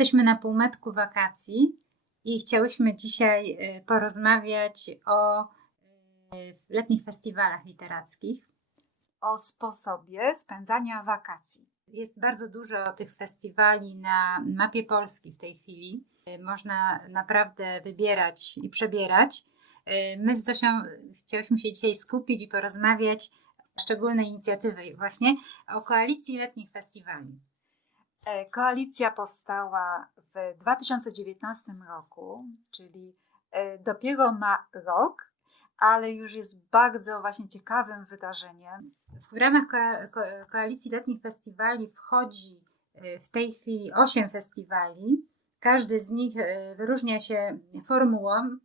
Jesteśmy na półmetku wakacji i chciałyśmy dzisiaj e, porozmawiać o e, letnich festiwalach literackich. O sposobie spędzania wakacji. Jest bardzo dużo tych festiwali na mapie Polski w tej chwili. E, Można naprawdę wybierać i przebierać. My z Zosią chciałyśmy się dzisiaj skupić i porozmawiać o szczególnej inicjatywie właśnie o koalicji letnich festiwali. E, Koalicja powstała w 2019 roku, czyli e, dopiero ma rok, ale już jest bardzo właśnie ciekawym wydarzeniem. W ramach ko- ko- koalicji letnich festiwali wchodzi e, w tej chwili 8 festiwali. Każdy z nich wyróżnia się formułą,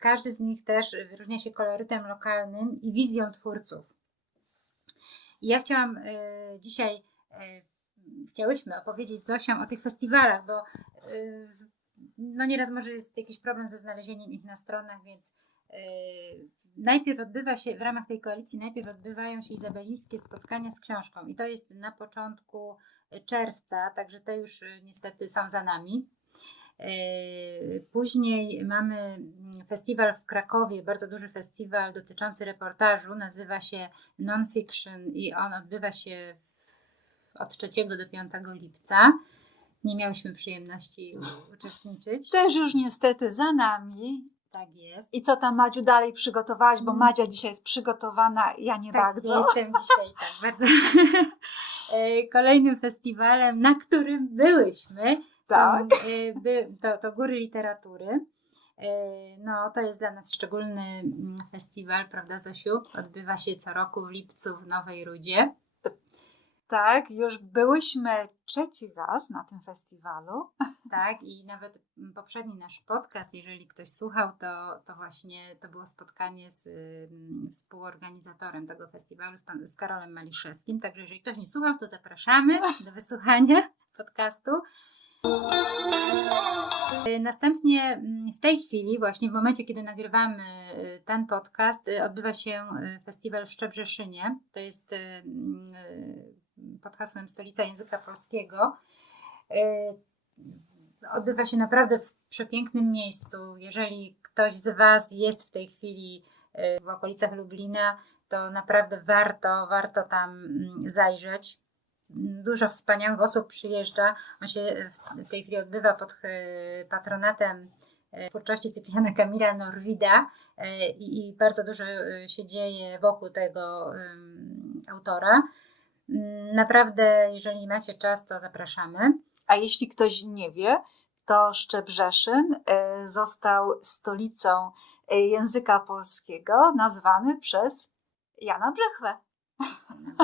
każdy z nich też wyróżnia się kolorytem lokalnym i wizją twórców. Ja chciałam dzisiaj, chciałyśmy opowiedzieć Zosią o tych festiwalach, bo w- no nieraz może jest jakiś problem ze znalezieniem ich na stronach, więc e, najpierw odbywa się, w ramach tej koalicji, najpierw odbywają się izabelińskie spotkania z książką i to jest na początku czerwca, także te już e, niestety są za nami. Później mamy festiwal w Krakowie, bardzo duży festiwal dotyczący reportażu, nazywa się Nonfiction i on odbywa się w, od 3 do 5 lipca. Nie miałyśmy przyjemności uczestniczyć. Też już niestety za nami. Tak jest. I co tam Madziu dalej przygotowałaś, bo Mm. Madzia dzisiaj jest przygotowana, ja nie tak, bardzo. Jestem dzisiaj tak bardzo. E, Kolejnym festiwalem, na którym byłyśmy, Tak. są, e, by, to, to Góry Literatury. E, No, to jest dla nas szczególny mm, festiwal, prawda, Zosiu? Odbywa się co roku w lipcu w Nowej Rudzie. Tak, już byłyśmy trzeci raz na tym festiwalu. Tak, i nawet poprzedni nasz podcast, jeżeli ktoś słuchał, to, to właśnie to było spotkanie z współorganizatorem tego festiwalu, z, pan, z Karolem Maliszewskim. Także jeżeli ktoś nie słuchał, to zapraszamy do wysłuchania podcastu. Y, Następnie mm, w tej chwili, właśnie w momencie, kiedy nagrywamy y, ten podcast, y, odbywa się festiwal w Szczebrzeszynie. To jest pod hasłem Stolica Języka Polskiego. Y, Odbywa się naprawdę w przepięknym miejscu. Jeżeli ktoś z Was jest w tej chwili y, w okolicach Lublina, to naprawdę warto, warto tam mm, zajrzeć. Dużo wspaniałych osób przyjeżdża. On się w- tej chwili odbywa pod y, patronatem twórczości Cypriana Kamila Norwida i, i bardzo dużo się dzieje wokół tego autora. Mm, Naprawdę, jeżeli macie czas, to zapraszamy. A jeśli ktoś nie wie, to Szczebrzeszyn e, został stolicą e, języka polskiego nazwany przez Jana Brzechwę.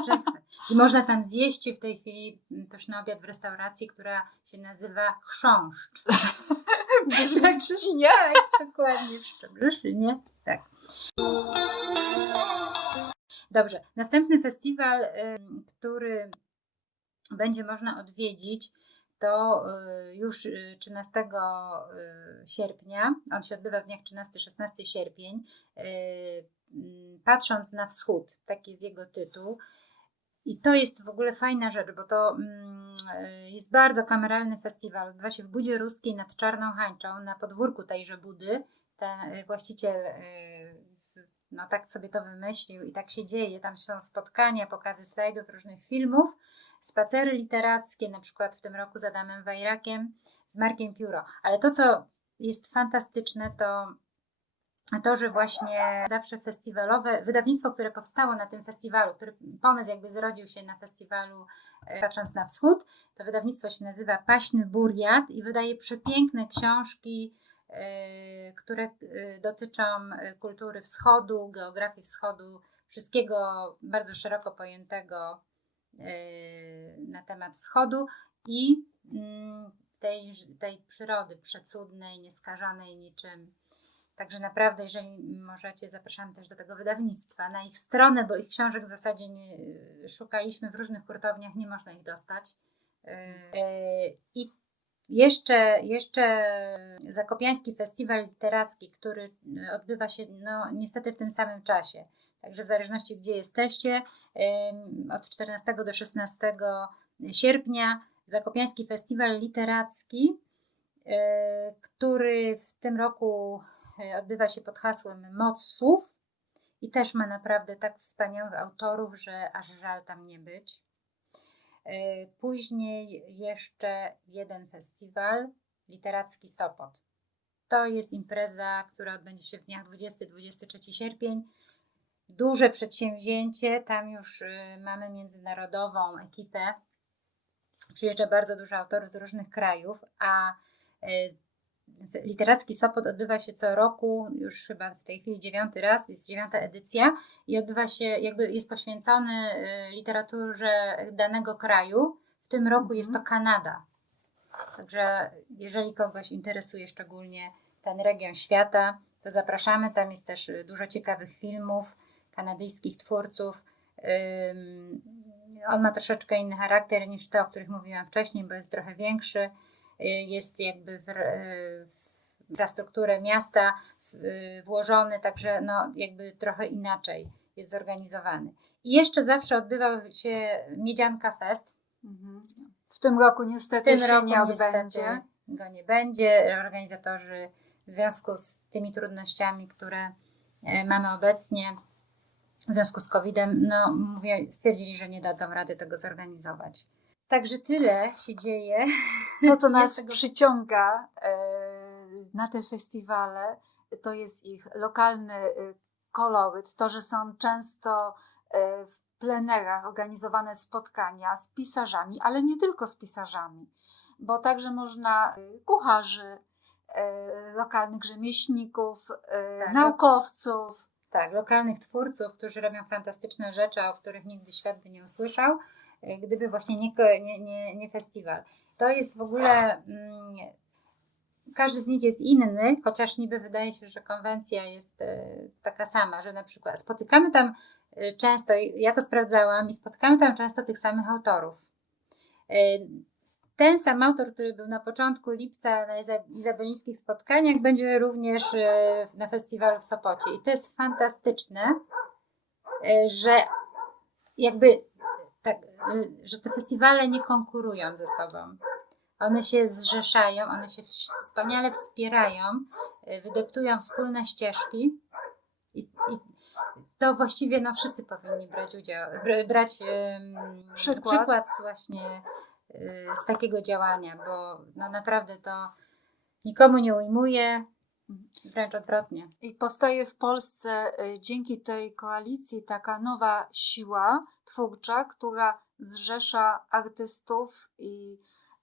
Brzechwę. I można tam zjeść w tej chwili pyszny obiad w restauracji, która się nazywa Chrząszcz. Brzmi w Trzcinie. Tak, dokładnie w Szczebrzeszynie. Tak. Dobrze. Następny festiwal, który będzie można odwiedzić, to y, już y, 13 y, sierpnia. On się odbywa w dniach 13-16 sierpień. Y, Patrząc na wschód, taki jest jego tytuł. I to jest w ogóle fajna rzecz, bo to mm, y, jest bardzo kameralny festiwal. Odbywa się w Budzie Ruskiej nad Czarną Hańczą, na podwórku tejże Budy. Ten y, właściciel y, no tak sobie to wymyślił i tak się dzieje. Tam są spotkania, pokazy slajdów różnych filmów, spacery literackie, na przykład w tym roku z Adamem Wajrakiem, z Markiem Pióro. Ale to, co jest fantastyczne, to to, że właśnie zawsze festiwalowe, wydawnictwo, które powstało na tym festiwalu, który pomysł jakby zrodził się na festiwalu e, Patrząc na Wschód, to wydawnictwo się nazywa Paśny Buriat i wydaje przepiękne książki, które e, dotyczą e, kultury wschodu, geografii wschodu, wszystkiego bardzo szeroko pojętego na temat wschodu i mm, tej, tej przyrody przecudnej, nieskażonej niczym. Także naprawdę, jeżeli możecie, zapraszamy też do tego wydawnictwa na ich stronę, bo ich książek w zasadzie nie, szukaliśmy w różnych hurtowniach, nie można ich dostać. I jeszcze, jeszcze Zakopiański Festiwal Literacki, który odbywa się no, niestety w tym samym czasie. Także w zależności gdzie jesteście, od 14 do 16 sierpnia Zakopiański Festiwal Literacki, e, który w tym roku e, odbywa się pod hasłem Moc Słów i też ma naprawdę tak wspaniałych autorów, że aż żal tam nie być. E, później jeszcze jeden festiwal literacki Sopot. To jest impreza, która odbędzie się w dniach 20-23 sierpień. Duże przedsięwzięcie, tam już y, mamy międzynarodową ekipę. Przyjeżdża bardzo dużo autorów z różnych krajów, a y, Literacki Sopot odbywa się co roku, już chyba w tej chwili dziewiąty raz, jest dziewiąta edycja i odbywa się, jakby jest poświęcony y, literaturze danego kraju. W tym roku jest to Mhm. Kanada. Także jeżeli kogoś interesuje szczególnie ten region świata, to zapraszamy. Tam jest też y, dużo ciekawych filmów kanadyjskich twórców. On ma troszeczkę inny charakter niż te, o których mówiłam wcześniej, bo jest trochę większy. Jest jakby w, w infrastrukturę miasta w- y, włożony, także no, jakby trochę inaczej jest zorganizowany. I jeszcze zawsze odbywał się Miedzianka Fest. Mhm. W tym roku W niestety tym się roku nie odbędzie. go nie będzie. Organizatorzy w związku z tymi trudnościami, które e, mamy obecnie, w związku z COVID-em, no mówię, stwierdzili, że nie dadzą rady tego zorganizować. Także tyle się dzieje. To, co nas tego- przyciąga e, na te festiwale, to jest ich lokalny e, koloryt, to, że są często e, w plenerach organizowane spotkania z pisarzami, ale nie tylko z pisarzami, bo także można kucharzy, lokalnych rzemieślników, Tak. naukowców. Tak, lokalnych twórców, którzy robią fantastyczne rzeczy, o których nigdy świat by nie usłyszał, gdyby właśnie nie, nie, nie, nie festiwal. To jest w ogóle. Mm, każdy z nich jest inny, chociaż niby wydaje się, że konwencja jest e, taka sama, że na przykład spotykamy tam e, często, ja to sprawdzałam, i spotykamy tam często tych samych autorów. E, Ten sam autor, który był na początku lipca na Iza- izabelińskich spotkaniach, będzie również e, na festiwalu w Sopocie. I to jest fantastyczne, e, że jakby tak, e, że te festiwale nie konkurują ze sobą. One się zrzeszają, one się wspaniale wspierają, e, wydeptują wspólne ścieżki i, i to właściwie no, wszyscy powinni brać udział, br- brać em, Przykład. przykład właśnie y, z takiego działania, bo no, naprawdę to nikomu nie ujmuje, wręcz odwrotnie. I powstaje w Polsce y, dzięki tej koalicji taka nowa siła twórcza, która zrzesza artystów i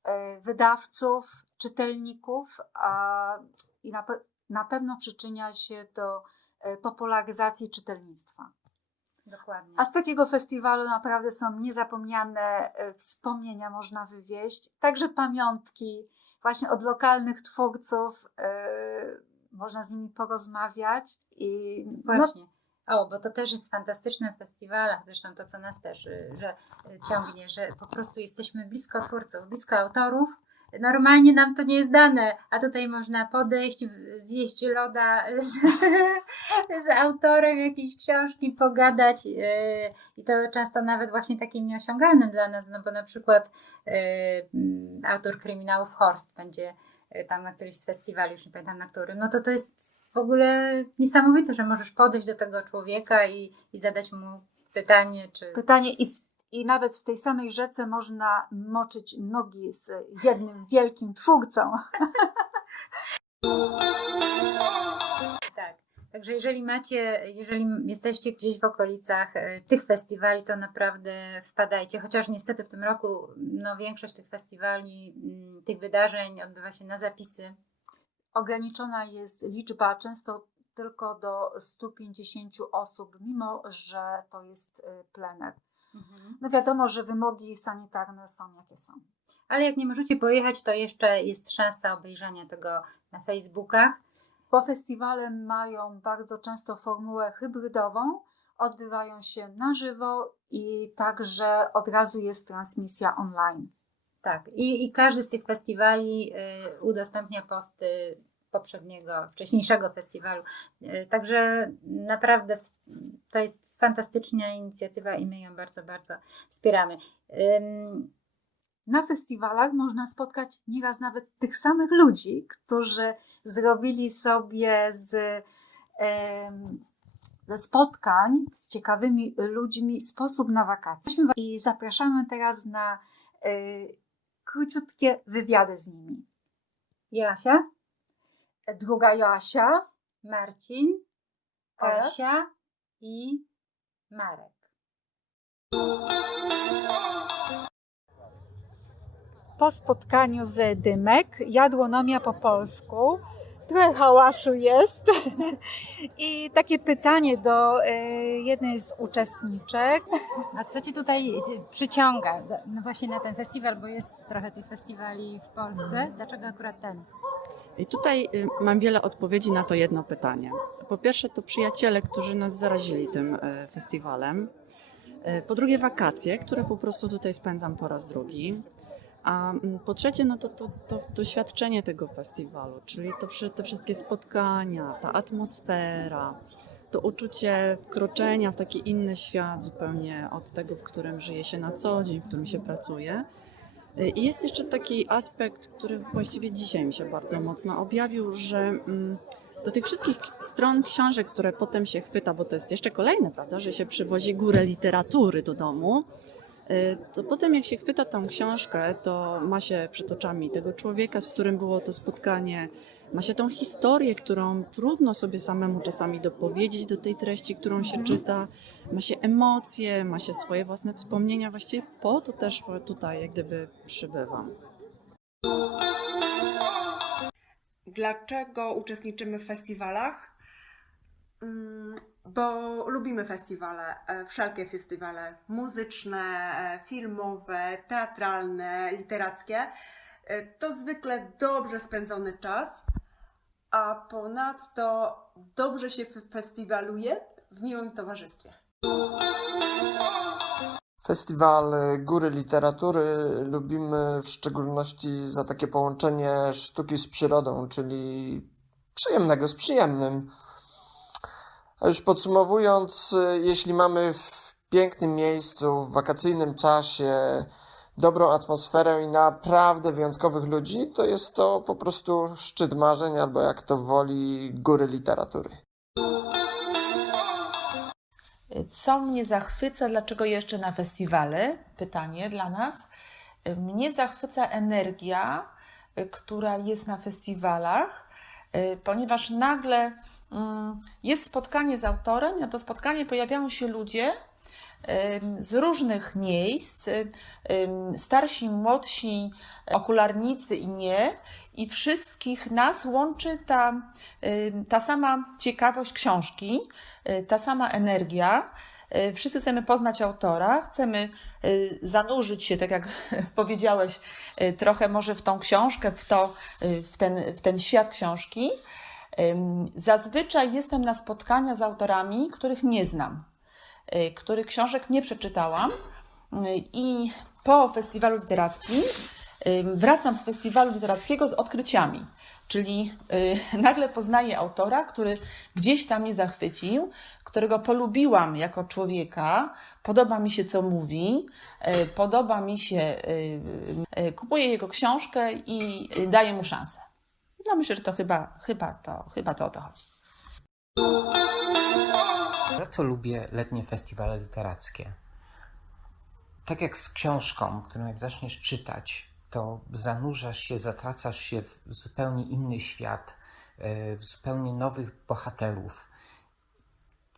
e, wydawców, czytelników a, i na, pe- na pewno przyczynia się do e, popularyzacji czytelnictwa. Dokładnie. A z takiego festiwalu naprawdę są niezapomniane wspomnienia, można wywieźć, także pamiątki właśnie od lokalnych twórców. e, Można z nimi porozmawiać i no, Właśnie. O, bo to też jest fantastyczne w festiwalach, zresztą to, co nas też y, że y, ciągnie, że po prostu jesteśmy blisko twórców, blisko autorów. Normalnie nam to nie jest dane, a tutaj można podejść, zjeść loda z, z autorem jakiejś książki, pogadać y, i to często nawet właśnie takim nieosiągalnym dla nas, no bo na przykład mm, autor kryminałów Horst będzie tam na któryś z festiwali, już nie pamiętam na którym, no to to jest w ogóle niesamowite, że możesz podejść do tego człowieka i, i zadać mu pytanie, czy... pytanie i, w, i nawet w tej samej rzece można moczyć nogi z jednym wielkim twórcą. Tak. Także jeżeli macie, jeżeli jesteście gdzieś w okolicach e, tych festiwali, to naprawdę wpadajcie. Chociaż niestety w tym roku no, większość tych festiwali, mm, tych wydarzeń odbywa się na zapisy. Ograniczona jest liczba, często tylko do 150 osób, mimo że to jest y, plener. No wiadomo, że wymogi sanitarne są jakie są. Ale jak nie możecie pojechać, to jeszcze jest szansa obejrzenia tego na Facebookach. Bo festiwale mają bardzo często formułę hybrydową, odbywają się na żywo i także od razu jest transmisja online. Tak, i, i każdy z tych festiwali y, udostępnia posty poprzedniego, wcześniejszego festiwalu. Y, także naprawdę to jest fantastyczna inicjatywa i my ją bardzo, bardzo wspieramy. Na festiwalach można spotkać nieraz nawet tych samych ludzi, którzy zrobili sobie z, ze spotkań z ciekawymi ludźmi sposób na wakacje. I zapraszamy teraz na e, króciutkie wywiady z nimi. Joasia, Druga Joasia Marcin? Kasia i Marek. Po spotkaniu z Dymek, jadłonomia po polsku. Trochę hałasu jest. I takie pytanie do e, jednej z uczestniczek. A co Cię tutaj y, przyciąga no właśnie na ten festiwal, bo jest trochę tych festiwali w Polsce. Dlaczego akurat ten? I tutaj y, mam wiele odpowiedzi na to jedno pytanie. Po pierwsze, to przyjaciele, którzy nas zarazili tym y, festiwalem. Po drugie, wakacje, które po prostu tutaj spędzam po raz drugi. A mm, po trzecie, no to, to, to doświadczenie tego festiwalu, czyli to, te wszystkie spotkania, ta atmosfera, to uczucie wkroczenia w taki inny świat zupełnie od tego, w którym żyje się na co dzień, w którym się pracuje. I jest jeszcze taki aspekt, który właściwie dzisiaj mi się bardzo mocno objawił, że mm, do tych wszystkich stron książek, które potem się chwyta, bo to jest jeszcze kolejne, prawda, że się przywozi górę literatury do domu, to potem jak się chwyta tą książkę, to ma się przed oczami tego człowieka, z którym było to spotkanie, ma się tą historię, którą trudno sobie samemu czasami dopowiedzieć do tej treści, którą się czyta, ma się emocje, ma się swoje własne wspomnienia. Właściwie po to też tutaj jak gdyby przybywam. Dlaczego uczestniczymy w festiwalach? Bo lubimy festiwale, e, wszelkie festiwale muzyczne, e, filmowe, teatralne, literackie. E, To zwykle dobrze spędzony czas, a ponadto dobrze się festiwaluje w miłym towarzystwie. Festiwal Góry Literatury lubimy w szczególności za takie połączenie sztuki z przyrodą, czyli przyjemnego z przyjemnym. A już podsumowując, jeśli mamy w pięknym miejscu, w wakacyjnym czasie, dobrą atmosferę i naprawdę wyjątkowych ludzi, to jest to po prostu szczyt marzeń, albo jak to woli, góry literatury. Co mnie zachwyca, dlaczego jeszcze na festiwale? Pytanie dla nas. Mnie zachwyca energia, y, która jest na festiwalach, y, ponieważ nagle mm, jest spotkanie z autorem, na to spotkanie pojawiają się ludzie z różnych miejsc, y, starsi, młodsi, okularnicy i nie, i wszystkich nas łączy ta, ta sama ciekawość książki, y, ta sama energia. Y, Wszyscy chcemy poznać autora, chcemy y, zanurzyć się, tak jak powiedziałeś, y, trochę może w tą książkę, w, to, w, ten, w ten świat książki. Zazwyczaj jestem na spotkania z autorami, których nie znam, których książek nie przeczytałam. I po festiwalu literackim wracam z festiwalu literackiego z odkryciami. Czyli y, nagle poznaję autora, który gdzieś tam mnie zachwycił, którego polubiłam jako człowieka, podoba mi się, co mówi, y, podoba mi się, y, kupuję jego książkę i daję mu szansę. No myślę, że to chyba, chyba, to, chyba to o to chodzi. Za co lubię letnie festiwale literackie? Tak jak z książką, którą jak zaczniesz czytać, to zanurzasz się, zatracasz się w zupełnie inny świat, e, w zupełnie nowych bohaterów.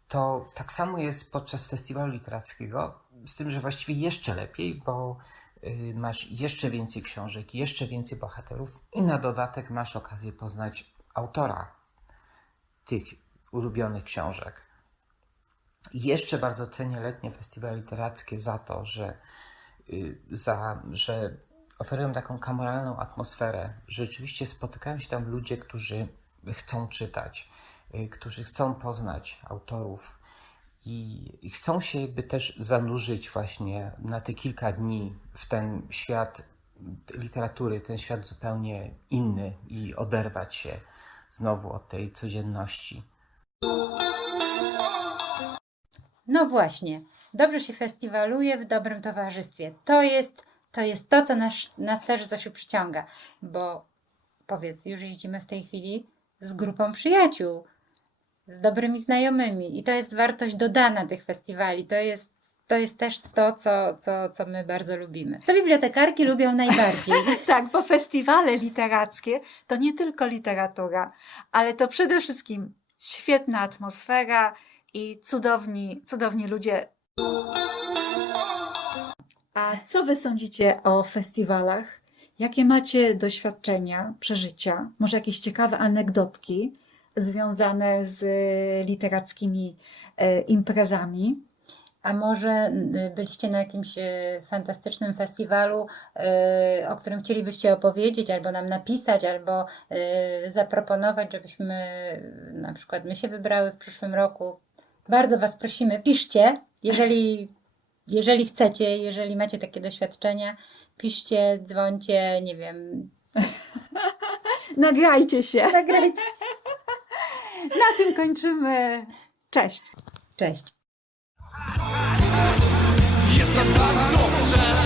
To tak samo jest podczas festiwalu literackiego, z tym, że właściwie jeszcze lepiej, bo y, masz jeszcze więcej książek, jeszcze więcej bohaterów i na dodatek masz okazję poznać autora tych ulubionych książek. I jeszcze bardzo cenię letnie festiwale literackie za to, że, y, za, że oferują taką kameralną atmosferę, że rzeczywiście spotykają się tam ludzie, którzy chcą czytać, y, którzy chcą poznać autorów i, i chcą się jakby też zanurzyć właśnie na te kilka dni w ten świat literatury, ten świat zupełnie inny i oderwać się znowu od tej codzienności. No właśnie, dobrze się festiwaluje w dobrym towarzystwie. To jest to jest to, co nas, nas też Zosiu przyciąga, bo powiedz, już jeździmy w tej chwili z grupą przyjaciół, z dobrymi znajomymi i to jest wartość dodana tych festiwali, to jest, to jest też to, co, co, co my bardzo lubimy. Co bibliotekarki lubią najbardziej? Tak, bo festiwale literackie to nie tylko literatura, ale to przede wszystkim świetna atmosfera i cudowni, cudowni ludzie. A co wy sądzicie o festiwalach? Jakie macie doświadczenia, przeżycia, może jakieś ciekawe anegdotki związane z literackimi e, imprezami? A może y, byliście na jakimś y, fantastycznym festiwalu, y, o którym chcielibyście opowiedzieć, albo nam napisać, albo y, zaproponować, żebyśmy y, na przykład my się wybrały w przyszłym roku. Bardzo Was prosimy, piszcie, jeżeli, jeżeli chcecie, jeżeli macie takie doświadczenia, piszcie, dzwońcie, nie wiem, Nagrajcie się. nagrajcie. Na tym kończymy. Cześć. Cześć. Jest nam tak dobrze,